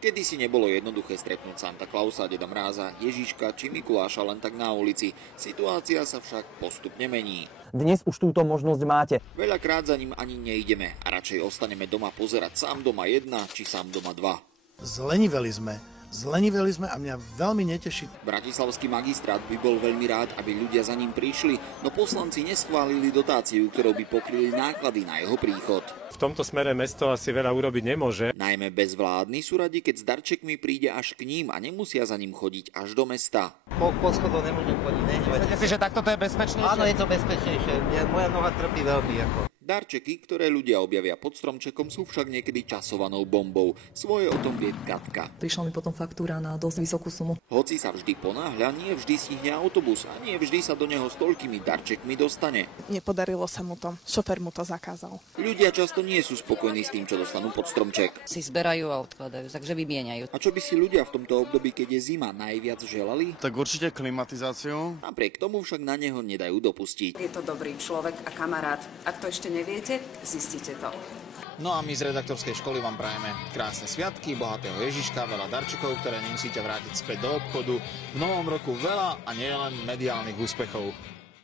Kedysi nebolo jednoduché stretnúť Santa Clausa, Deda Mráza, Ježiška či Mikuláša len tak na ulici. Situácia sa však postupne mení. Dnes už túto možnosť máte. Veľakrát za ním ani nejdeme a radšej ostaneme doma pozerať Sám doma 1 či Sám doma 2. Zleniveli sme a mňa veľmi neteší. Bratislavský magistrát by bol veľmi rád, aby ľudia za ním prišli, no poslanci neschválili dotáciu, ktorou by pokryli náklady na jeho príchod. V tomto smere mesto asi veľa urobiť nemôže. Najmä bezvládni sú radi, keď s darčekmi príde až k ním a nemusia za ním chodiť až do mesta. Po schodoch nemôžem chodiť, Myslíte si, že takto to je bezpečnejšie? Áno, je to bezpečnejšie. Moja noha trpí veľmi. Darčeky, ktoré ľudia objavia pod stromčekom, sú však niekedy časovanou bombou. Svoje o tom vie Katka. Prišla mi potom faktúra na dosť vysokú sumu. Hoci sa vždy ponáhľa, nie vždy stihne autobus a nie vždy sa do neho s toľkými darčekmi dostane. Nepodarilo sa mu to. Šofér mu to zakázal. Ľudia často nie sú spokojní s tým, čo dostanú pod stromček. Si zberajú a odkladajú, takže vymieňajú. A čo by si ľudia v tomto období, keď je zima, najviac želali? Tak určite klimatizáciu. Napriek tomu však na neho nedajú dopustiť. Je to dobrý človek a kamarát. Ak to ešte neviete, zistite to. No a my z redaktorskej školy vám prajeme krásne sviatky, bohatého Ježiška, veľa darčekov, ktoré nemusíte vrátiť späť do obchodu. V novom roku veľa a nielen mediálnych úspechov.